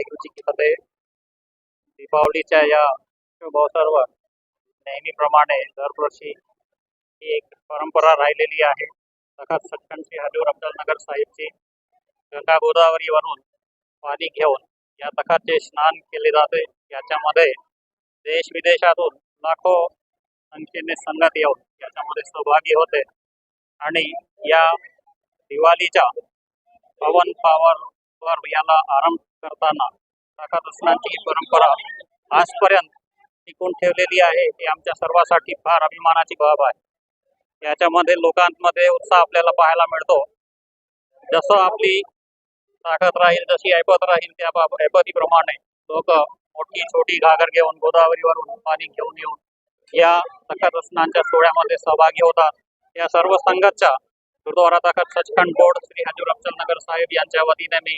वाहिगुरु जी की फतेह दीपावलीच्या या शुभ अवसरावर नेहमीप्रमाणे दरवर्षी ही एक परंपरा राहिलेली आहे. सखात सचखंड श्री हजूर अफजलनगर साहेबची गंगा गोदावरीवरून पाणी घेऊन या तखाचे स्नान केले जाते. याच्यामध्ये देश विदेशातून लाखो संख्येने संगत येऊन याच्यामध्ये सहभागी होते. आणि या दिवाळीच्या पवन पावर याला आरंभ करताना तखात स्नानची ही परंपरा आजपर्यंत टिकून ठेवलेली आहे ही आमच्या सर्वांसाठी फार अभिमानाची बाब आहे. याच्यामध्ये लोकांमध्ये उत्साह आपल्याला पाहायला मिळतो. जसं आपली ताकद राहील जशी ऐपत राहील त्या बाब ऐपतीप्रमाणे लोक मोठी छोटी घागर घेऊन गोदावरीवरून पाणी घेऊन येऊन या तखत स्नानच्या सोहळ्यामध्ये सहभागी होतात. या सर्व संघाच्या गुरुद्वारा तखत सचखंड बोर्ड श्री हजूर अफजलनगर साहेब यांच्या वतीने मी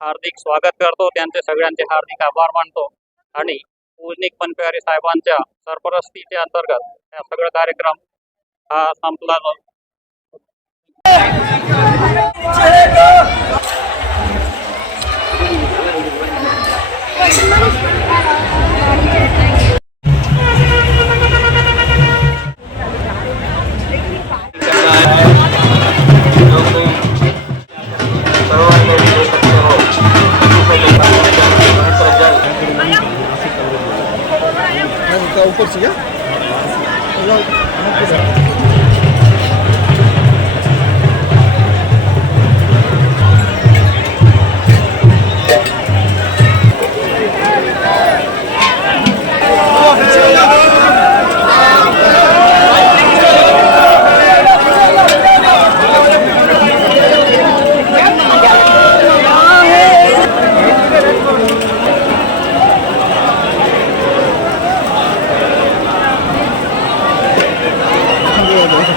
हार्दिक स्वागत करतो. त्यांचे सगळ्यांचे हार्दिक आभार मानतो. आणि पूजनिक पनप्यारी साहेबांच्या सरपरस्तीच्या अंतर्गत हा सगळा कार्यक्रम हा संपला जातो. ઉપર છે